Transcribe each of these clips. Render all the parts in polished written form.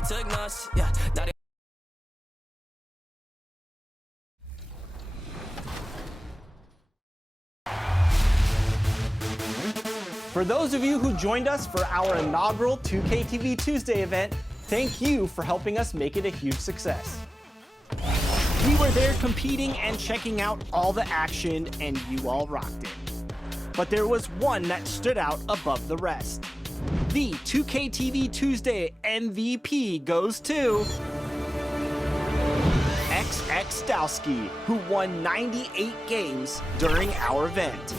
I took notes, yeah. Now they For those of you who joined us for our inaugural 2KTV Tuesday event, thank you for helping us make it a huge success. We were there competing and checking out all the action, and you all rocked it. But there was one that stood out above the rest. The 2KTV Tuesday MVP goes to XX Stowski, who won 98 games during our event.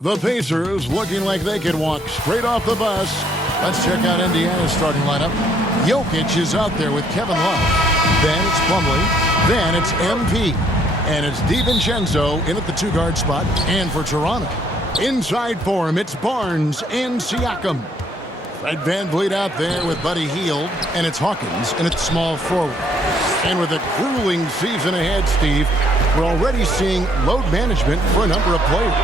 The Pacers looking like they could walk straight off the bus. Let's check out Indiana's starting lineup. Jokic is out there with Kevin Love. Then it's Plumlee. Then it's MP. And it's DiVincenzo in at the two-guard spot. And for Toronto, inside for him, it's Barnes and Siakam. Fred VanVleet out there with Buddy Hield. And it's Hawkins in at small forward. And with a grueling season ahead, Steve, we're already seeing load management for a number of players.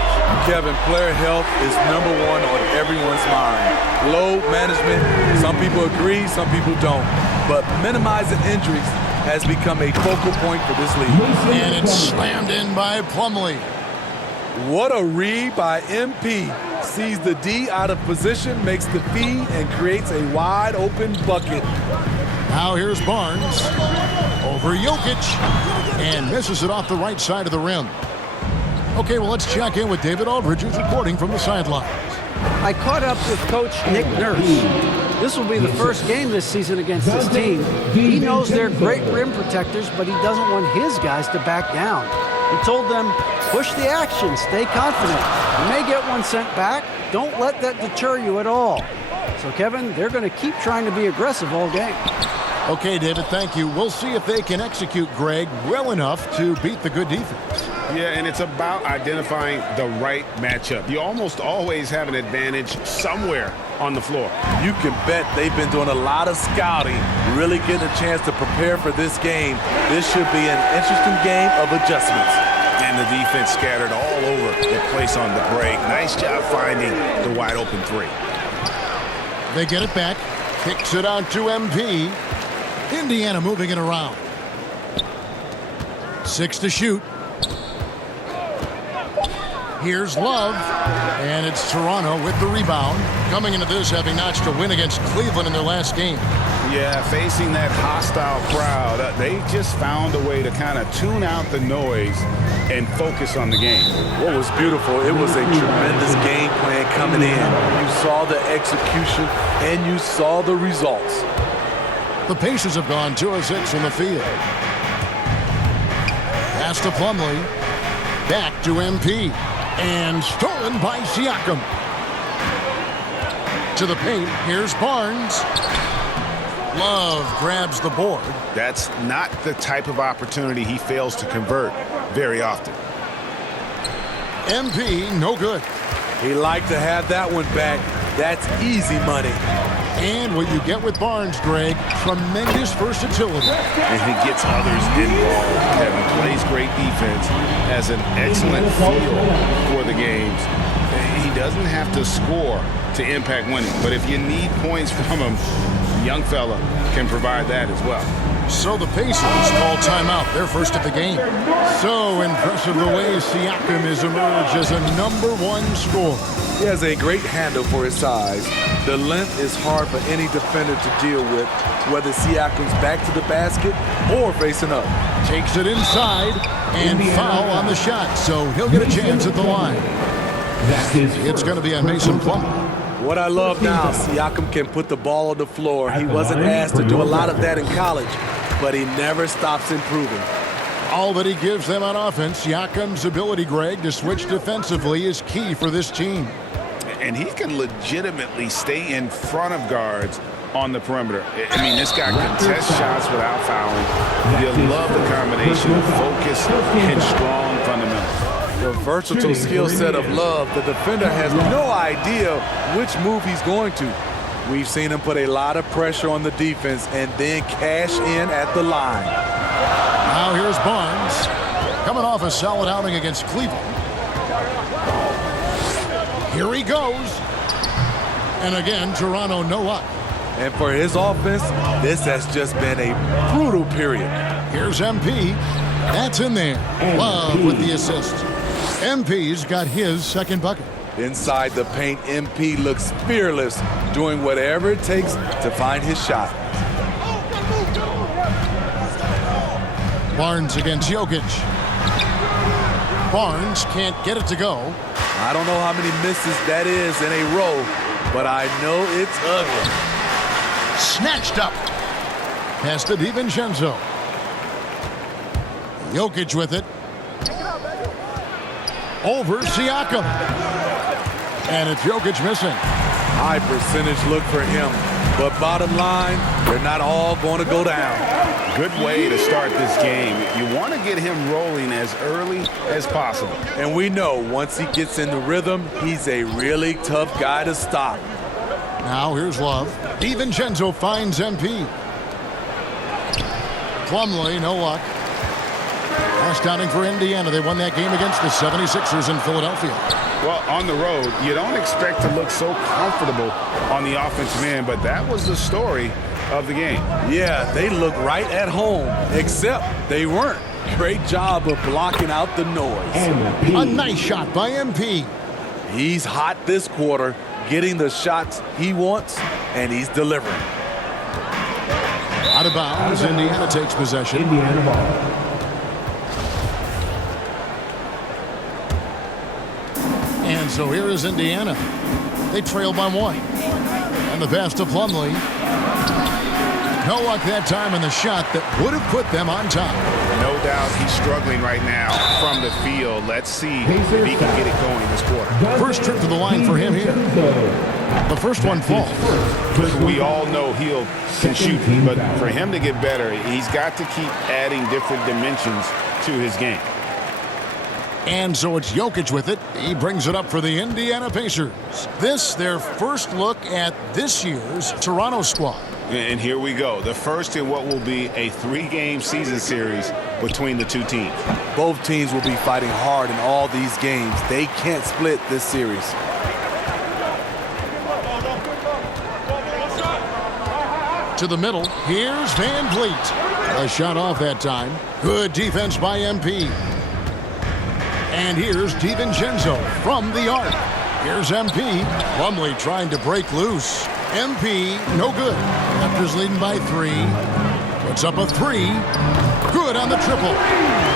Kevin, player health is #1 on everyone's mind. Load management, some people agree, some people don't. But minimizing injuries has become a focal point for this league. And it's slammed in by Plumlee. What a read by MP. Sees the D out of position, makes the feed, and creates a wide open bucket. Now here's Barnes over Jokic and misses it off the right side of the rim. Okay, well, let's check in with David Aldridge, who's reporting from the sidelines. I caught up with Coach Nick Nurse. This will be the first game this season against his team. He knows they're great rim protectors, but he doesn't want his guys to back down. He told them, push the action, stay confident. You may get one sent back. Don't let that deter you at all. So, Kevin, they're going to keep trying to be aggressive all game. Okay, David, thank you. We'll see if they can execute Greg well enough to beat the good defense. Yeah, and it's about identifying the right matchup. You almost always have an advantage somewhere on the floor. You can bet they've been doing a lot of scouting, really getting a chance to prepare for this game. This should be an interesting game of adjustments. And the defense scattered all over the place on the break. Nice job finding the wide open three. They get it back, kicks it out to MP. Indiana moving it around. 6 to shoot. Here's Love, and it's Toronto with the rebound. Coming into this, having notched a win against Cleveland in their last game. Yeah, facing that hostile crowd, they just found a way to kind of tune out the noise and focus on the game. What was beautiful, it was a tremendous game plan coming in. You saw the execution, and you saw the results. The Pacers have gone 2 of 6 from the field. Pass to Plumlee. Back to MP. And stolen by Siakam. To the paint. Here's Barnes. Love grabs the board. That's not the type of opportunity he fails to convert very often. MP, no good. He liked to have that one back. That's easy money. And what you get with Barnes, Greg, tremendous versatility. And he gets others involved. Kevin plays great defense, has an excellent feel for the games. He doesn't have to score to impact winning, but if you need points from him, young fella can provide that as well. So the Pacers call timeout, their first of the game. So impressive the way Siakam has emerged as a #1 scorer. He has a great handle for his size. The length is hard for any defender to deal with, whether Siakam's back to the basket or facing up. Takes it inside and foul on the shot, so he'll get a chance at the line. It's going to be on Mason Plumlee. What I love now, Siakam can put the ball on the floor. He wasn't asked to do a lot of that in college, but he never stops improving. All that he gives them on offense, Siakam's ability, Greg, to switch defensively is key for this team. And he can legitimately stay in front of guards on the perimeter. I mean, this guy contests shots without fouling. You love the combination of focus and strong fundamentals. The versatile skill set of Love, the defender has no idea which move he's going to. We've seen him put a lot of pressure on the defense and then cash in at the line. Now here's Barnes, coming off a solid outing against Cleveland. Here he goes. And again, Toronto no luck. And for his offense, this has just been a brutal period. Here's MP. That's in there. Love with the assist. MP's got his second bucket. Inside the paint, MP looks fearless, doing whatever it takes to find his shot. Barnes against Jokic. Barnes can't get it to go. I don't know how many misses that is in a row, but I know it's ugly. Snatched up. Pass to DiVincenzo. Jokic with it. Over Siakam. And it's Jokic missing. High percentage look for him, but bottom line, they're not all going to go down. Good way to start this game. You want to get him rolling as early as possible. And we know once he gets in the rhythm, he's a really tough guy to stop. Now here's Love. DiVincenzo finds MP. Plumlee, no luck. Last outing for Indiana. They won that game against the 76ers in Philadelphia. Well, on the road, you don't expect to look so comfortable on the offensive end, but that was the story of the game. Yeah, they look right at home, except they weren't. Great job of blocking out the noise. A nice shot by MP. He's hot this quarter, getting the shots he wants, and he's delivering. Out of bounds, Indiana takes possession. Indiana ball. And so here is Indiana. They trail by one. And the pass to Plumlee. No luck that time in the shot that would have put them on top. No doubt he's struggling right now from the field. Let's see if he can get it going this quarter. First trip to the line for him here. The first one falls. We all know he'll can shoot, but for him to get better, he's got to keep adding different dimensions to his game. And so it's Jokic with it. He brings it up for the Indiana Pacers. This, their first look at this year's Toronto squad. And here we go. The first in what will be a 3-game season series between the two teams. Both teams will be fighting hard in all these games. They can't split this series. To the middle. Here's Van Vliet. A shot off that time. Good defense by MP. And here's DiVincenzo from the arc. Here's MP. Plumlee trying to break loose. MP, no good. Raptors leading by 3. Puts up a 3. Good on the triple.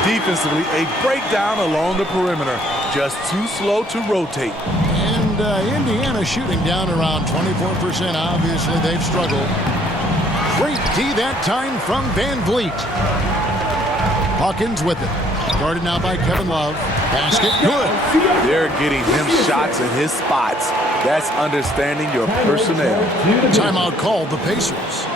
Defensively, a breakdown along the perimeter. Just too slow to rotate. And Indiana shooting down around 24%. Obviously, they've struggled. Great D that time from Van Vliet. Hawkins with it. Guarded now by Kevin Love. Basket good. They're getting him shots in his spots. That's understanding your personnel. Timeout called the Pacers.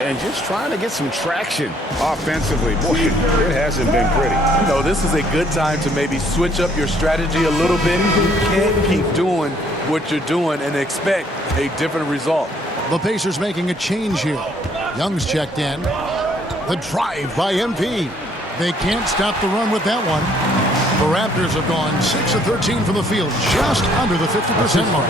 And just trying to get some traction offensively. Boy, it hasn't been pretty. You know, this is a good time to maybe switch up your strategy a little bit. You can't keep doing what you're doing and expect a different result. The Pacers making a change here. Young's checked in. The drive by MP. They can't stop the run with that one. The Raptors have gone 6 of 13 from the field, just under the 50% mark.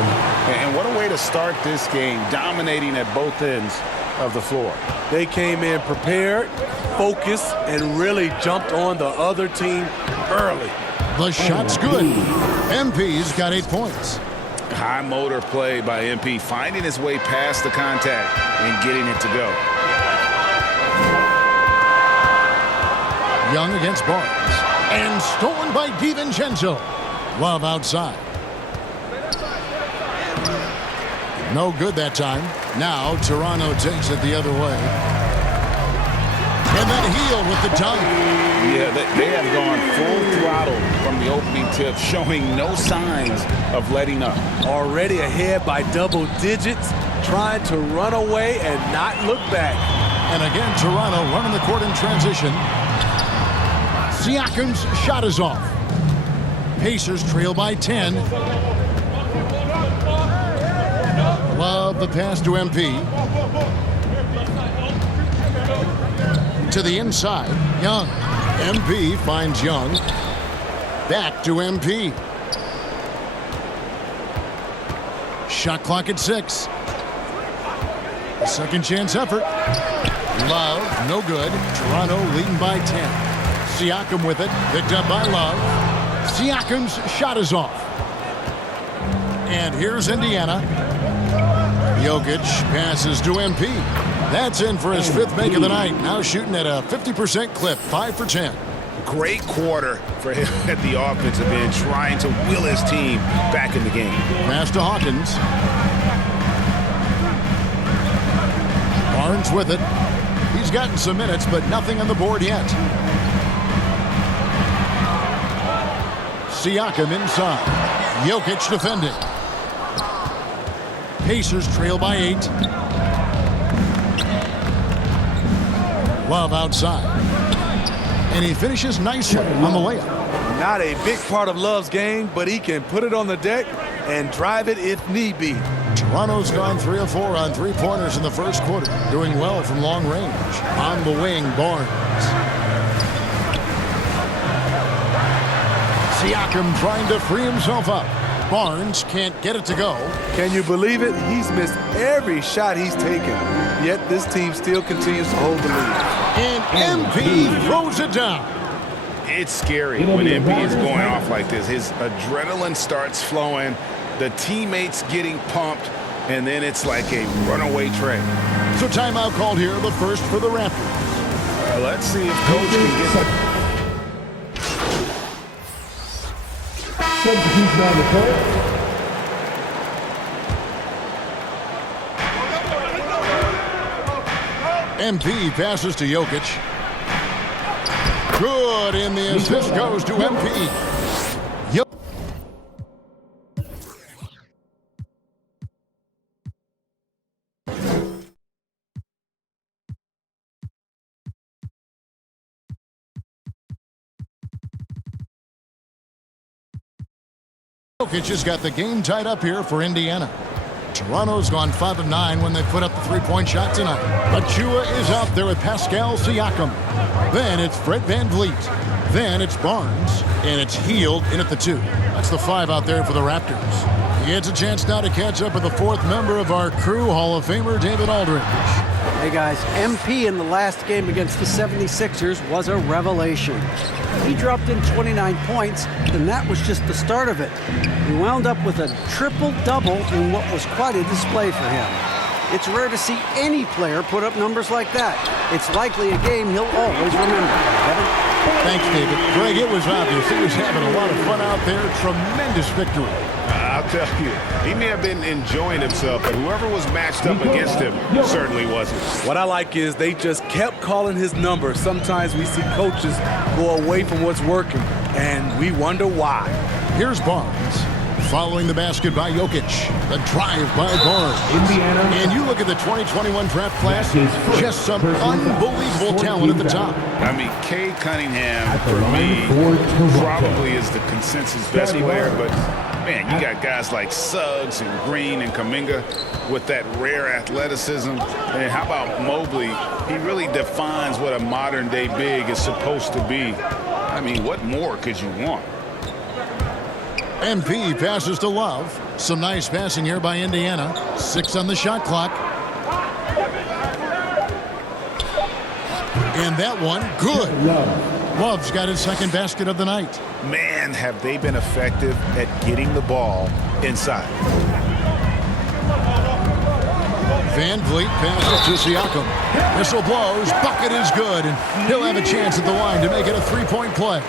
And what a way to start this game, dominating at both ends of the floor. They came in prepared, focused, and really jumped on the other team early. The shot's good. MP's got 8 points. High motor play by MP, finding his way past the contact and getting it to go. Young against Barnes. And stolen by DiVincenzo. Love outside. No good that time. Now Toronto takes it the other way. And then Heel with the dunk. Yeah, they have gone full throttle from the opening tip, showing no signs of letting up. Already ahead by double digits, trying to run away and not look back. And again, Toronto running the court in transition. Siakam's shot is off. Pacers trail by 10. Love the pass to MP. To the inside, Young. MP finds Young. Back to MP. Shot clock at 6. A second chance effort. Love, no good. Toronto leading by 10. Siakam with it, picked up by Love. Siakam's shot is off. And here's Indiana. Jokic passes to MP. That's in for his 5th make of the night. Now shooting at a 50% clip, 5 for 10. Great quarter for him at the offensive end, trying to will his team back in the game. Pass to Hawkins. Barnes with it. He's gotten some minutes, but nothing on the board yet. Siakam inside. Jokic defending. Pacers trail by 8. Love outside. And he finishes nicely on the layup. Not a big part of Love's game, but he can put it on the deck and drive it if need be. Toronto's gone 3 of 4 on 3-pointers in the first quarter, doing well from long range. On the wing, Barnes. Siakam trying to free himself up. Barnes can't get it to go. Can you believe it? He's missed every shot he's taken, yet this team still continues to hold the lead. And MP throws it down. It's scary when MP is going off like this. His adrenaline starts flowing, the teammates getting pumped, and then it's like a runaway train. So timeout called here, the first for the Raptors. Let's see if Coach can get the... Substitution on the court. MP passes to Jokic. Good, and the assist goes to MP. Jokic has got the game tied up here for Indiana. Toronto's gone 5 of 9 when they put up the 3-point shot tonight. Koua is out there with Pascal Siakam. Then it's Fred VanVleet. Then it's Barnes. And it's Hield in at the 2. That's the 5 out there for the Raptors. He gets a chance now to catch up with the 4th member of our crew, Hall of Famer David Aldridge. Hey guys, MP in the last game against the 76ers was a revelation. He dropped in 29 points, and that was just the start of it. He wound up with a triple-double in what was quite a display for him. It's rare to see any player put up numbers like that. It's likely a game he'll always remember. Kevin? Thanks, David. Greg, it was obvious. He was having a lot of fun out there. Tremendous victory. I'll tell you, he may have been enjoying himself, but whoever was matched up against him certainly wasn't. What I like is they just kept calling his number. Sometimes we see coaches go away from what's working, and we wonder why. Here's Barnes. Following the basket by Jokic. The drive by Barnes. Indiana. And you look at the 2021 draft class, just some unbelievable talent at the top. I mean, Cade Cunningham, for me, probably is the consensus best player, but man, you got guys like Suggs and Green and Kuminga with that rare athleticism. And how about Mobley? He really defines what a modern-day big is supposed to be. I mean, what more could you want? MP passes to Love. Some nice passing here by Indiana. 6 on the shot clock. And that one, good. Love's got his second basket of the night. Man, have they been effective at getting the ball inside. VanVleet passes to Siakam. Whistle blows, bucket is good, and he'll have a chance at the line to make it a 3-point play.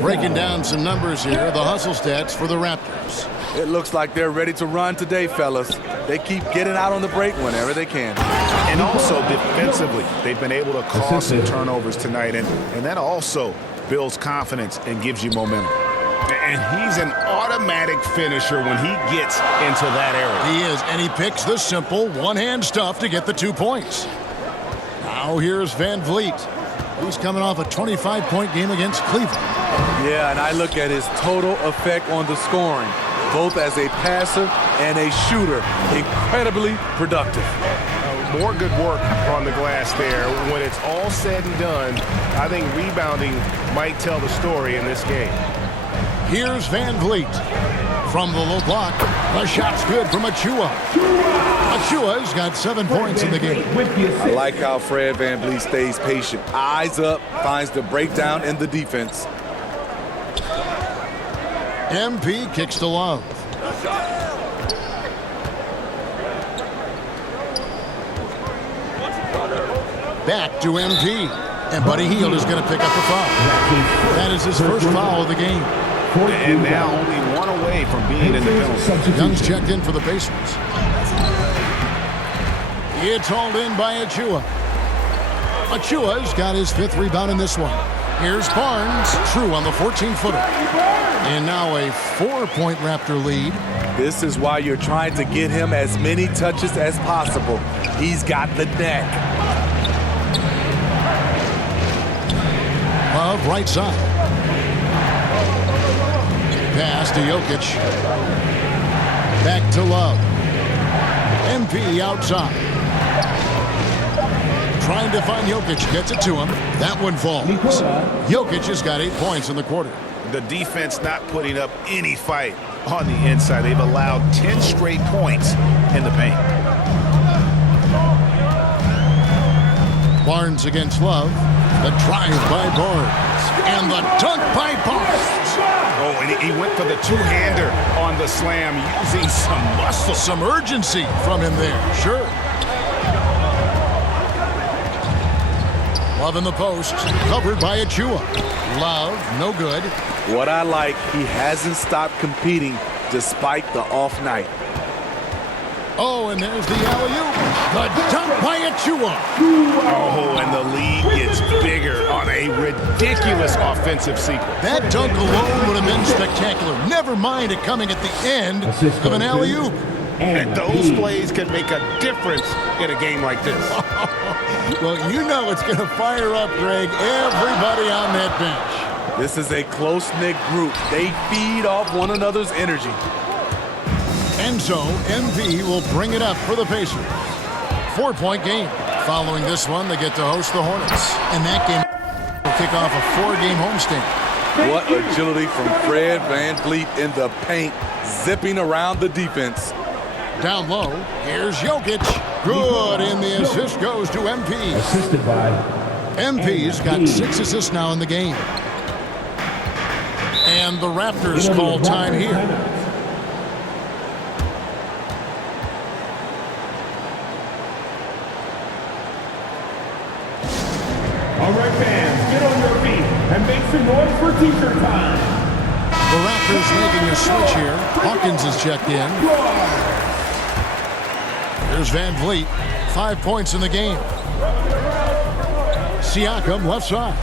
Breaking down some numbers here, the hustle stats for the Raptors. It looks like they're ready to run today, fellas. They keep getting out on the break whenever they can. And also defensively, they've been able to cause some turnovers tonight, and that also builds confidence and gives you momentum. And he's an automatic finisher when he gets into that area. He is, and he picks the simple one-hand stuff to get the 2 points. Now here's VanVleet. He's coming off a 25-point game against Cleveland. Yeah, and I look at his total effect on the scoring, both as a passer and a shooter. Incredibly productive. more good work on the glass there. When it's all said and done, I think rebounding might tell the story in this game. Here's Van Vliet. From the low block, the shot's good from Achua. Achua's got 7 points in the game. I like how Fred VanVleet stays patient. Eyes up, finds the breakdown in the defense. MP kicks to Love. Back to MP. And Buddy Hield is going to pick up the foul. That is his first foul of the game. And now only one away from being in the penalty. Young's checked in for the Pacers. It's hauled in by Achua. Achua's got his 5th rebound in this one. Here's Barnes. True on the 14-footer. And now a 4-point Raptor lead. This is why you're trying to get him as many touches as possible. He's got the neck. Love right side. Pass to Jokic. Back to Love. MP outside. Trying to find Jokic. Gets it to him. That one falls. Jokic has got 8 points in the quarter. The defense not putting up any fight on the inside. They've allowed 10 straight points in the paint. Barnes against Love. The drive by Barnes. And the dunk by Barnes. Oh, and he went for the two-hander on the slam, using some muscle. Some urgency from him there, sure. Love in the post, covered by Achua. Love, no good. What I like, he hasn't stopped competing despite the off night. Oh, and there's the alley-oop. The dunk by Achua. Oh, and the lead gets bigger on a ridiculous offensive sequence. That dunk alone would have been spectacular. Never mind it coming at the end of an alley-oop. And those plays can make a difference in a game like this. Well, you know it's going to fire up, Greg, everybody on that bench. This is a close-knit group. They feed off one another's energy. And so, MP will bring it up for the Pacers. 4-point game. Following this one, they get to host the Hornets. And that game will kick off a 4-game homestand. What agility from Fred VanVleet in the paint, zipping around the defense. Down low, here's Jokic. Good, and the assist goes to MP. Assisted by MP's got 6 assists now in the game. And the Raptors call time here. All right, fans, get on your feet and make some noise for t-shirt time. The Raptors making a switch here. Hawkins is checked in. There's Van Vliet. 5 points in the game. Siakam left side.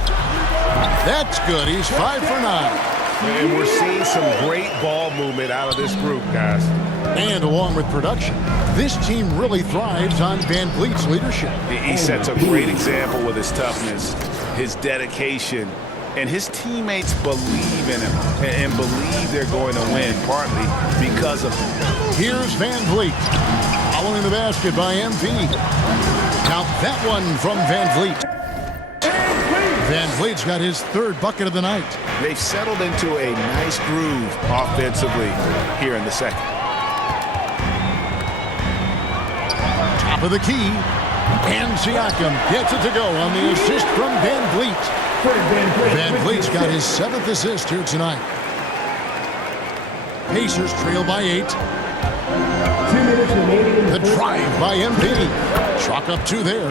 That's good. He's 5 for 9. And we're seeing some great ball movement out of this group, guys. And along with production, this team really thrives on Van Vliet's leadership. He sets a great example with his toughness, his dedication, and his teammates believe in him and believe they're going to win, partly because of him. Here's Van Vliet. Following the basket by MP. Now that one from Van Vliet. Van Vliet's got his 3rd bucket of the night. They've settled into a nice groove offensively here in the second. Top of the key. And Siakam gets it to go on the assist from Van Vliet. Van Vliet's got his 7th assist here tonight. Pacers trail by 8. 2 minutes remaining in The drive by MP. Chalk up 2 there.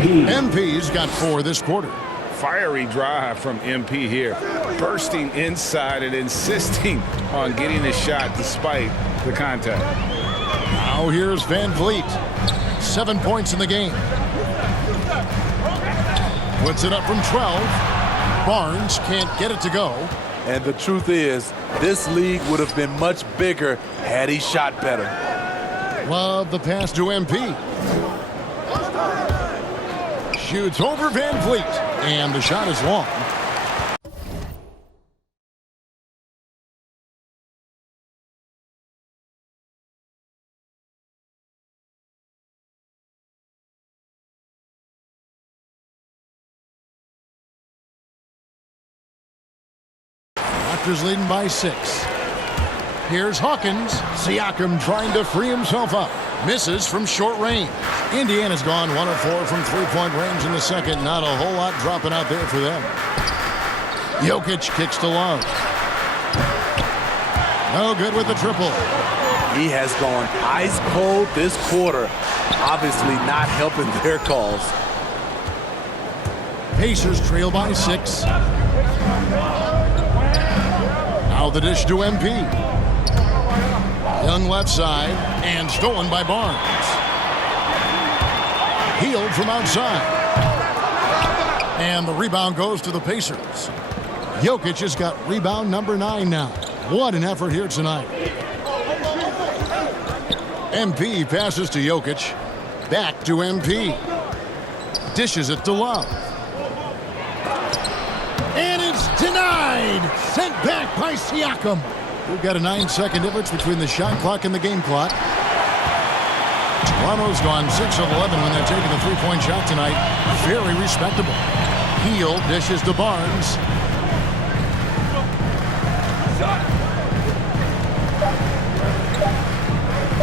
MP's got 4 this quarter. Fiery drive from MP here, bursting inside and insisting on getting a shot despite the contact. Now here's Van Vliet. 7 points in the game. Puts it up from 12. Barnes can't get it to go. And the truth is, this league would have been much bigger had he shot better. Love the pass to MP. Shoots over Van Vliet. And the shot is long. Raptors leading by 6. Here's Hawkins. Siakam trying to free himself up. Misses from short range. Indiana's gone 1 of 4 from three-point range in the second. Not a whole lot dropping out there for them. Jokic kicks to Love. No good with the triple. He has gone ice cold this quarter. Obviously not helping their cause. Pacers trail by 6. Now the dish to MP. Young left side and stolen by Barnes. Healed from outside. And the rebound goes to the Pacers. Jokic has got rebound number 9 now. What an effort here tonight. MP passes to Jokic. Back to MP. Dishes it to Love. And it's denied. Sent back by Siakam. We've got a 9-second difference between the shot clock and the game clock. Toronto's gone 6 of 11 when they're taking the three-point shot tonight. Very respectable. Heel dishes to Barnes.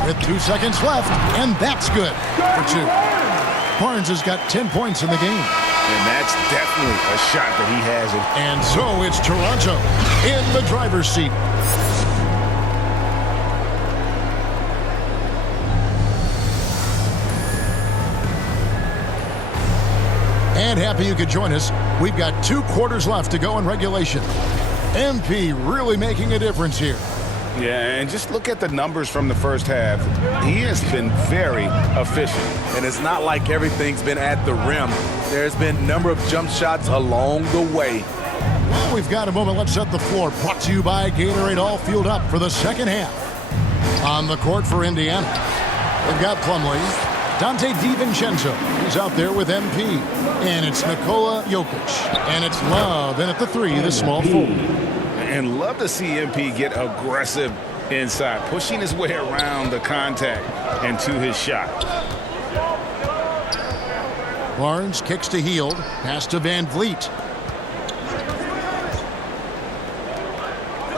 With 2 seconds left, and that's good for 2. Barnes has got 10 points in the game. And that's definitely a shot that he has. And so it's Toronto in the driver's seat. And happy you could join us. We've got 2 quarters left to go in regulation. MP really making a difference here. Yeah, and just look at the numbers from the first half. He has been very efficient. And it's not like everything's been at the rim. There's been a number of jump shots along the way. Well, we've got a moment. Let's set the floor. Brought to you by Gatorade, all fueled up for the second half. On the court for Indiana, they've got Plumlee. Dante DiVincenzo, he's out there with MP. And it's Nikola Jokic. And it's Love in at the 3, the small forward. And love to see MP get aggressive inside, pushing his way around the contact and to his shot. Barnes kicks to Hield. Pass to Van Vliet.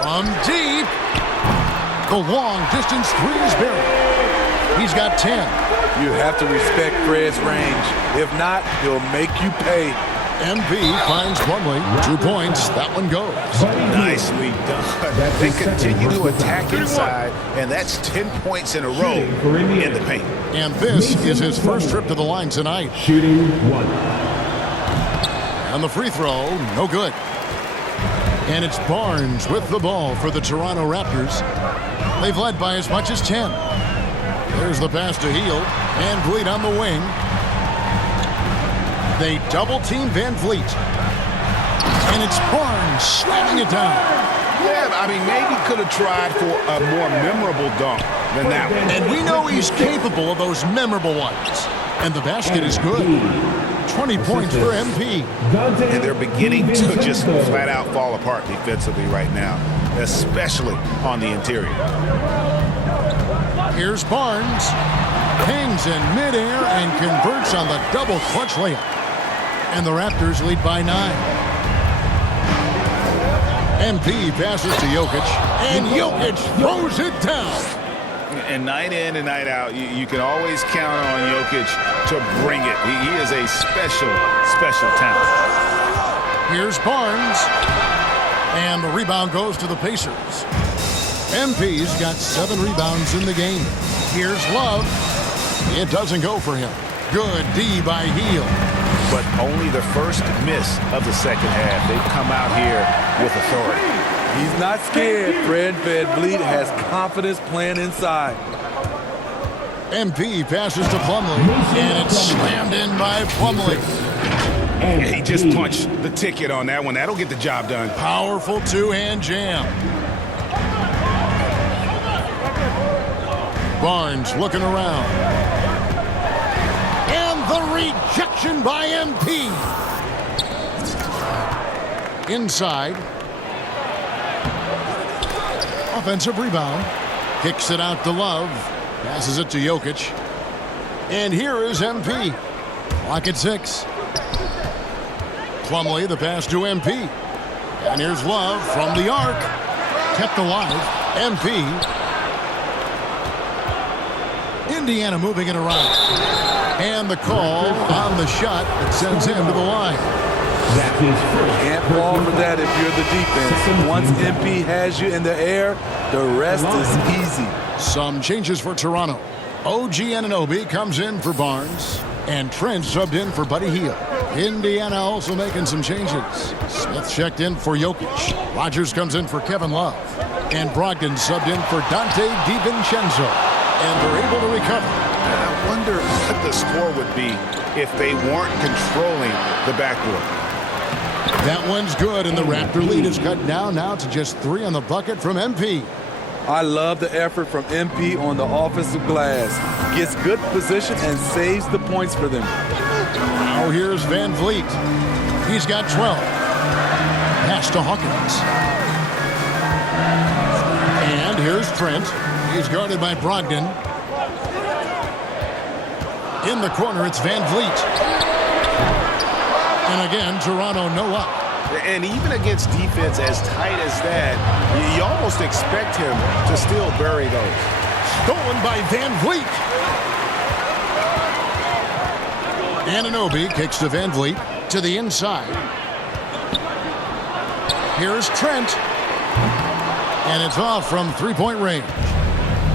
From deep. The long distance 3 is buried. He's got 10. You have to respect Fred's range. If not, he'll make you pay. MP finds Plumlee. 2 points. That one goes. Nicely done. They continue to attack inside, and that's 10 points in a row in the paint. And this is his first trip to the line tonight. Shooting 1. On the free throw, no good. And it's Barnes with the ball for the Toronto Raptors. They've led by as much as 10. There's the pass to Hield. Van Vliet on the wing. They double-team Van Vliet. And it's Barnes slamming it down. Yeah, I mean, maybe could have tried for a more memorable dunk than that one. And we know he's capable of those memorable ones. And the basket is good. 20 points for MP. And they're beginning to just flat-out fall apart defensively right now, especially on the interior. Here's Barnes. Hangs in midair and converts on the double clutch layup. And the Raptors lead by 9. MP passes to Jokic. And Jokic throws it down. And night in and night out, you can always count on Jokic to bring it. He is a special, special talent. Here's Barnes. And the rebound goes to the Pacers. MP's got 7 rebounds in the game. Here's Love. It doesn't go for him. Good D by Hield. But only the first miss of the second half. They've come out here with authority. He's not scared. Fred VanVleet has confidence playing inside. MP passes to Plumlee. And it's slammed in by Plumlee. He just punched the ticket on that one. That'll get the job done. Powerful 2-hand jam. Barnes looking around. And the rejection by MP. Inside. Offensive rebound. Kicks it out to Love. Passes it to Jokic. And here is MP. Clock at 6. Plumlee, the pass to MP. And here's Love from the arc. Kept alive. MP. Indiana moving it around. And the call on the shot that sends him to the line. Can't fall for that if you're the defense. Once MP has you in the air, the rest is easy. Some changes for Toronto. OG Anunoby comes in for Barnes. And Trent subbed in for Buddy Hield. Indiana also making some changes. Smith checked in for Jokic. Rogers comes in for Kevin Love. And Brogdon subbed in for Dante DiVincenzo. And they're able to recover. I wonder what the score would be if they weren't controlling the backboard. That one's good, and the Raptor lead is cut down now to just 3 on the bucket from MP. I love the effort from MP on the offensive glass. Gets good position and saves the points for them. Now here's Van Vliet. He's got 12. Pass to Hawkins. And here's Trent. He's guarded by Brogdon. In the corner, it's Van Vliet. And again, Toronto no up. And even against defense as tight as that, you almost expect him to still bury those. Stolen by Van Vliet. Anunoby kicks to Van Vliet to the inside. Here's Trent. And it's off from three-point range.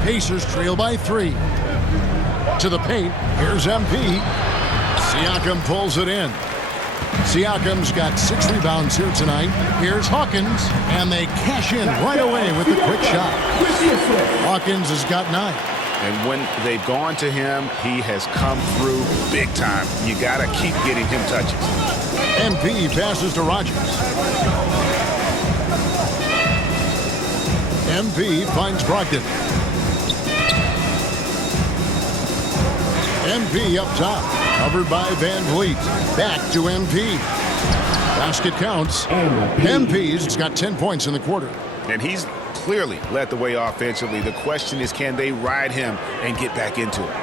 Pacers trail by 3. To the paint. Here's MP. Siakam pulls it in. Siakam's got 6 rebounds here tonight. Here's Hawkins, and they cash in right away with the quick shot. Hawkins has got 9. And when they've gone to him, he has come through big time. You got to keep getting him touches. MP passes to Rogers. MP finds Brogdon. MP up top. Covered by Van Vliet. Back to MP. Basket counts. MP's got 10 points in the quarter. And he's clearly led the way offensively. The question is, can they ride him and get back into it?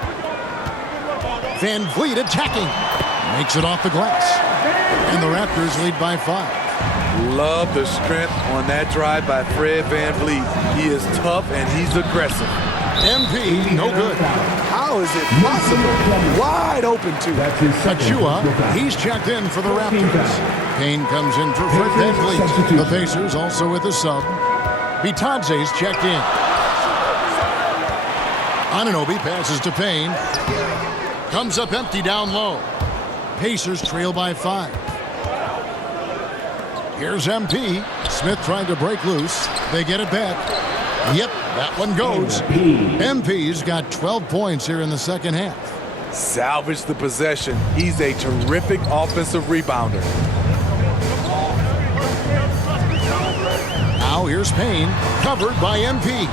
Van Vliet attacking. Makes it off the glass. And the Raptors lead by 5. Love the strength on that drive by Fred Van Vliet. He is tough and he's aggressive. MP, no good. How is it possible? Wide open too. Koua, he's checked in for the Raptors. Payne comes in for Fred Van Vliet. The Pacers also with a sub. Bitadze's checked in. Anunoby passes to Payne. Comes up empty down low. Pacers trail by 5. Here's MP. Smith trying to break loose. They get it back. Yep, that one goes. MP's got 12 points here in the second half. Salvage the possession. He's a terrific offensive rebounder. Now here's Payne, covered by MP.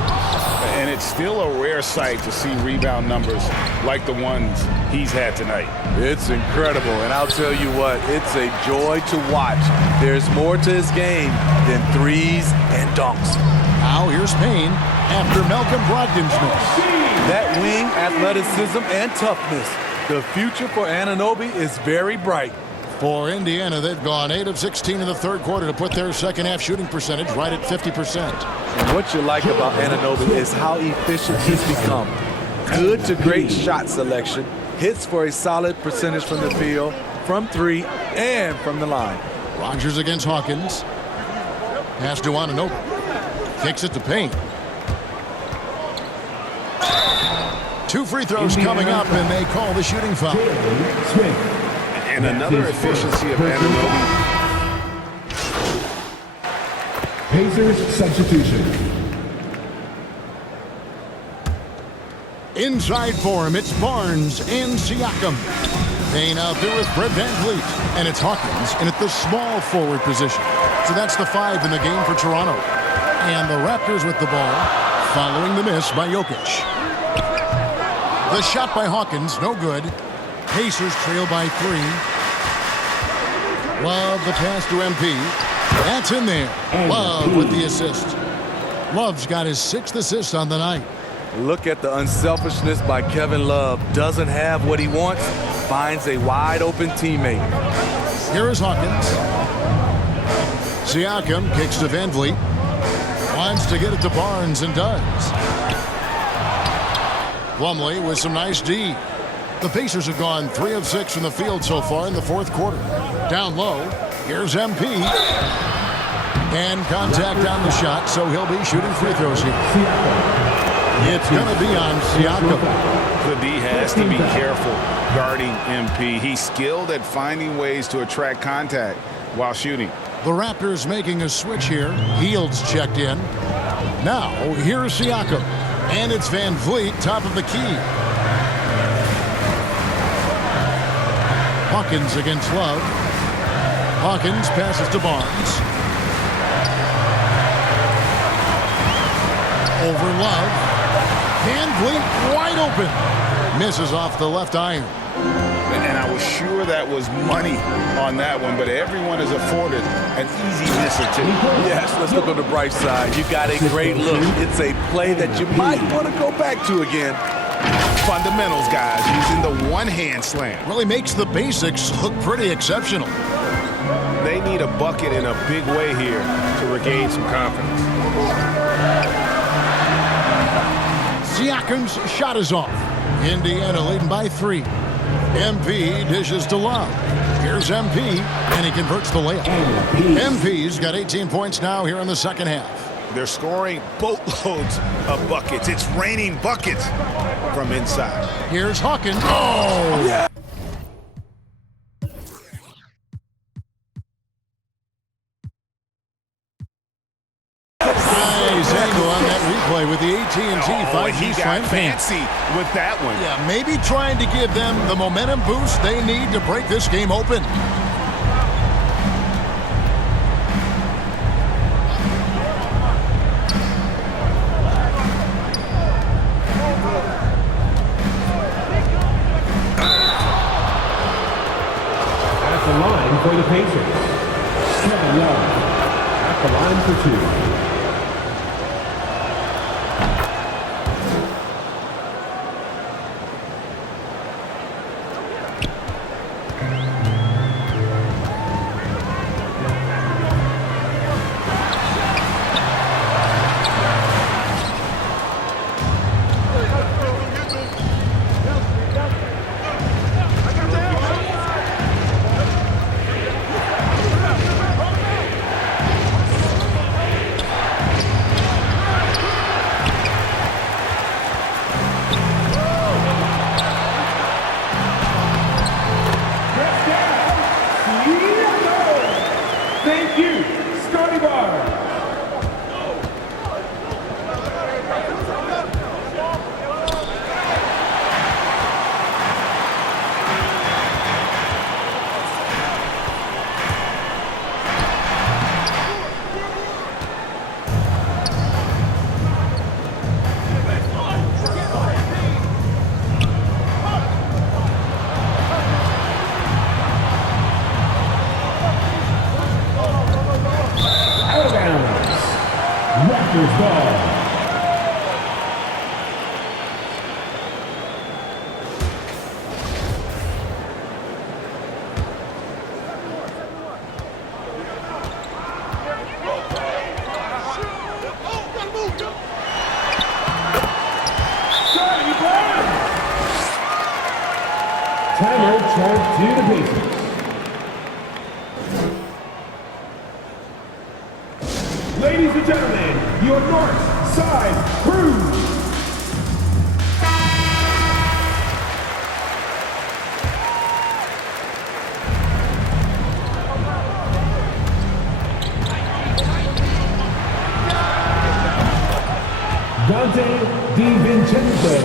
And it's still a rare sight to see rebound numbers like the ones he's had tonight. It's incredible, and I'll tell you what, it's a joy to watch. There's more to his game than threes and dunks. Now here's Payne after Malcolm Brogdon's miss. That wing athleticism and toughness. The future for Anunoby is very bright. For Indiana, they've gone 8 of 16 in the third quarter to put their second half shooting percentage right at 50%. And what you like about Anunoby is how efficient he's become. Good to great shot selection. Hits for a solid percentage from the field, from 3, and from the line. Rogers against Hawkins. Pass to Anunoby. Kicks it to Payne. 2 free throws coming up, and they call the shooting foul. And another efficiency of Anunoby. Pacers substitution. Inside for him, it's Barnes and Siakam. Payne out there with Fred Van Vliet. And it's Hawkins in at the small forward position. So that's the 5 in the game for Toronto. And the Raptors with the ball, following the miss by Jokic. The shot by Hawkins, no good. Pacers trail by 3. Love the pass to MP. That's in there. Love with the assist. Love's got his 6th assist on the night. Look at the unselfishness by Kevin Love. Doesn't have what he wants, finds a wide open teammate. Here is Hawkins. Siakam kicks to Van Vliet. Wants to get it to Barnes and does. Plumlee with some nice D. The Pacers have gone 3 of 6 from the field so far in the fourth quarter. Down low, here's MP. And contact on the shot, so he'll be shooting free throws here. It's going to be on Siakam. The D has to be careful guarding MP. He's skilled at finding ways to attract contact while shooting. The Raptors making a switch here. Heald's checked in. Now, here's Siakam. And it's Van Vliet, top of the key. Hawkins against Love. Hawkins passes to Barnes. Over Love. Van Vliet wide open. Misses off the left iron. And I was sure that was money on that one, but everyone is afforded an easy miss or two. Yes, let's look on the bright side. You got a great look. It's a play that you might want to go back to again. Fundamentals, guys, using the one-hand slam. Really makes the basics look pretty exceptional. They need a bucket in a big way here to regain some confidence. Siakam's shot is off. Indiana leading by 3. MP dishes to Love. Here's MP, and he converts the layup. MP's got 18 points now here in the second half. They're scoring boatloads of buckets. It's raining buckets from inside. Here's Hawkins. Oh! Yeah. Nice angle on that replay with the AT&T 5G he slam got fan. fancy with that one. Yeah, maybe trying to give them the momentum boost they need to break this game open. At the line for the Pacers, Kevin Love. At the line for 2. Thank you, Scotty Barr. Raptors ball. Timer charged to the Pacers. Ladies and gentlemen, your North Side Crew. Dante DiVincenzo,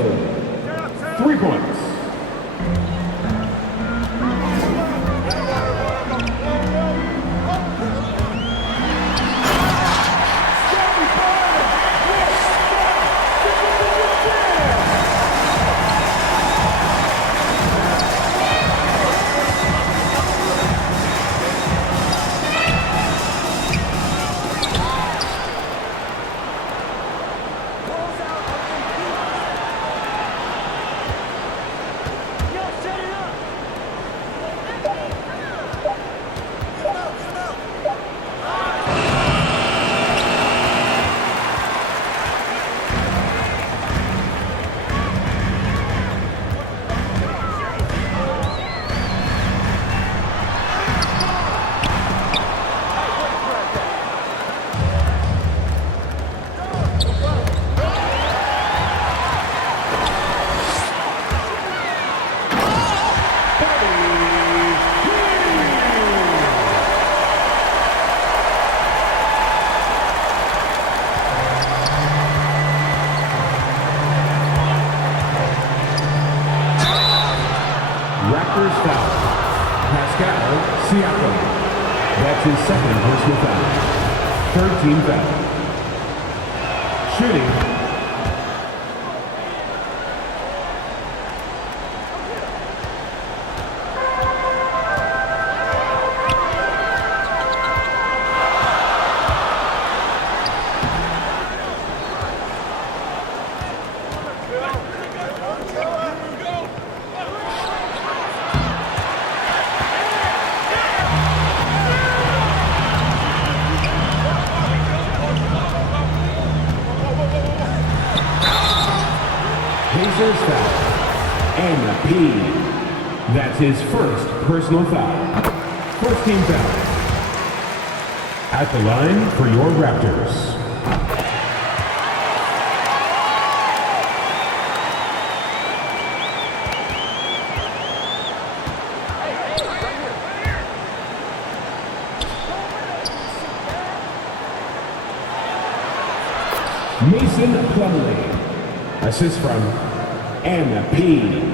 3 points. That's his second personal foul. Third team foul. Shooting. Pacers foul. And a P. That's his first personal foul. First team foul. At the line for your Raptors. Mason Plumlee. Assist from Anna P.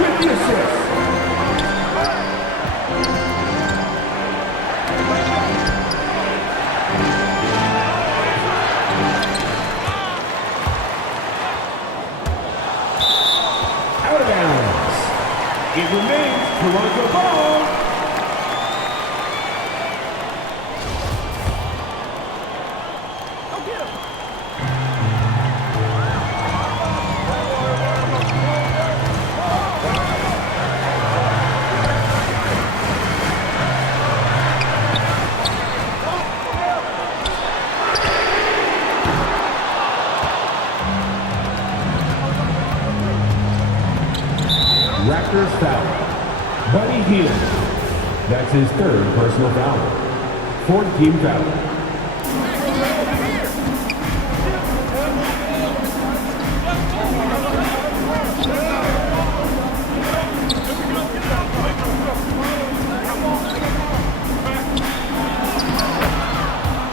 With the assist. Out of bounds. It remains Toronto ball. Raptors foul. Buddy Hield. That's his third personal foul. Fourth team foul.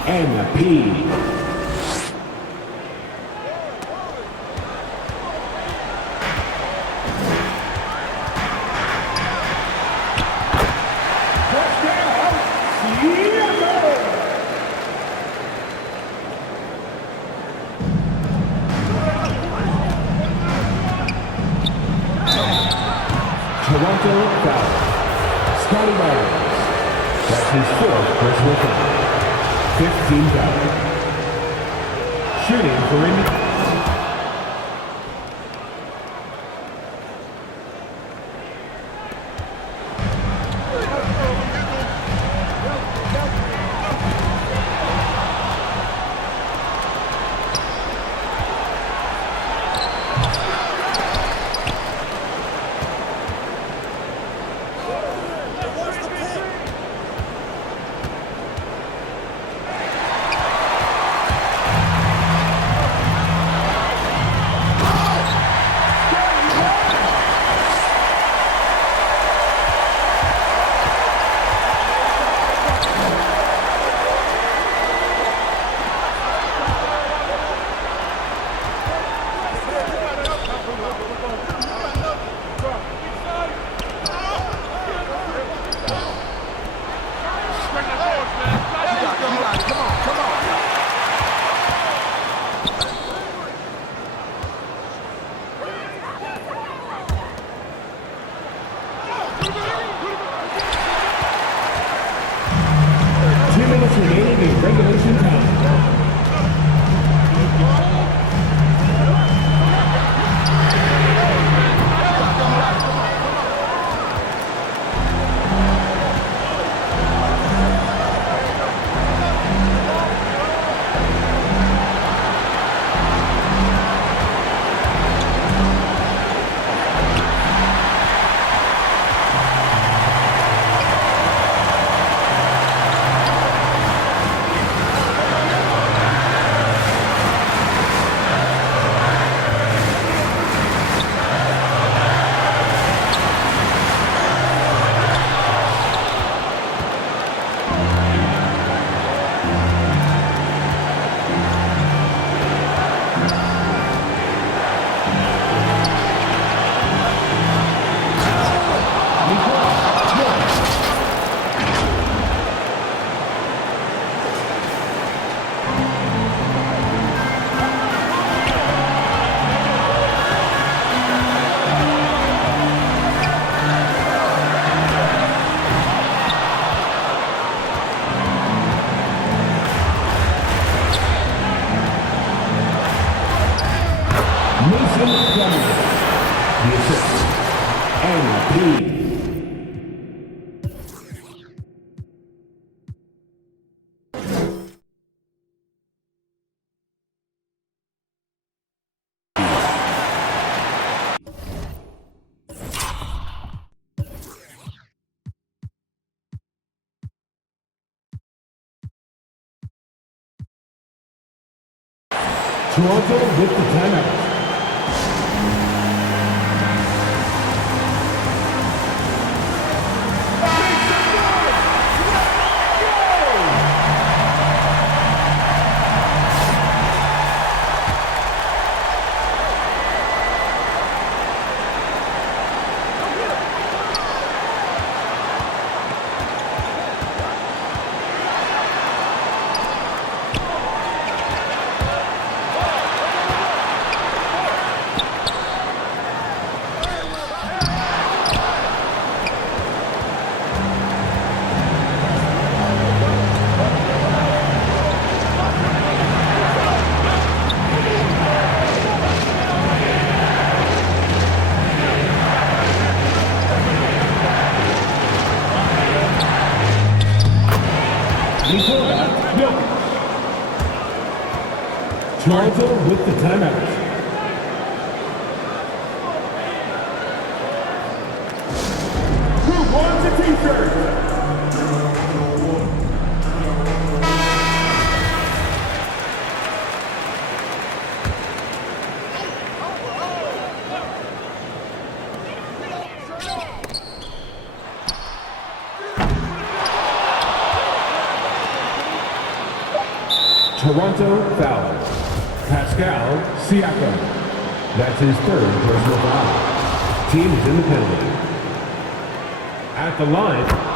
And a P. Toronto foul. Scotty Barnes. That's his fourth personal foul. 15 foul. Shooting for Indiana. The assist, MP. Toronto with the timeout. Toronto with the timeout. Who wants a t-shirt? Toronto foul. Pascal Siakam. That's his third personal foul. Team is in the penalty. At the line,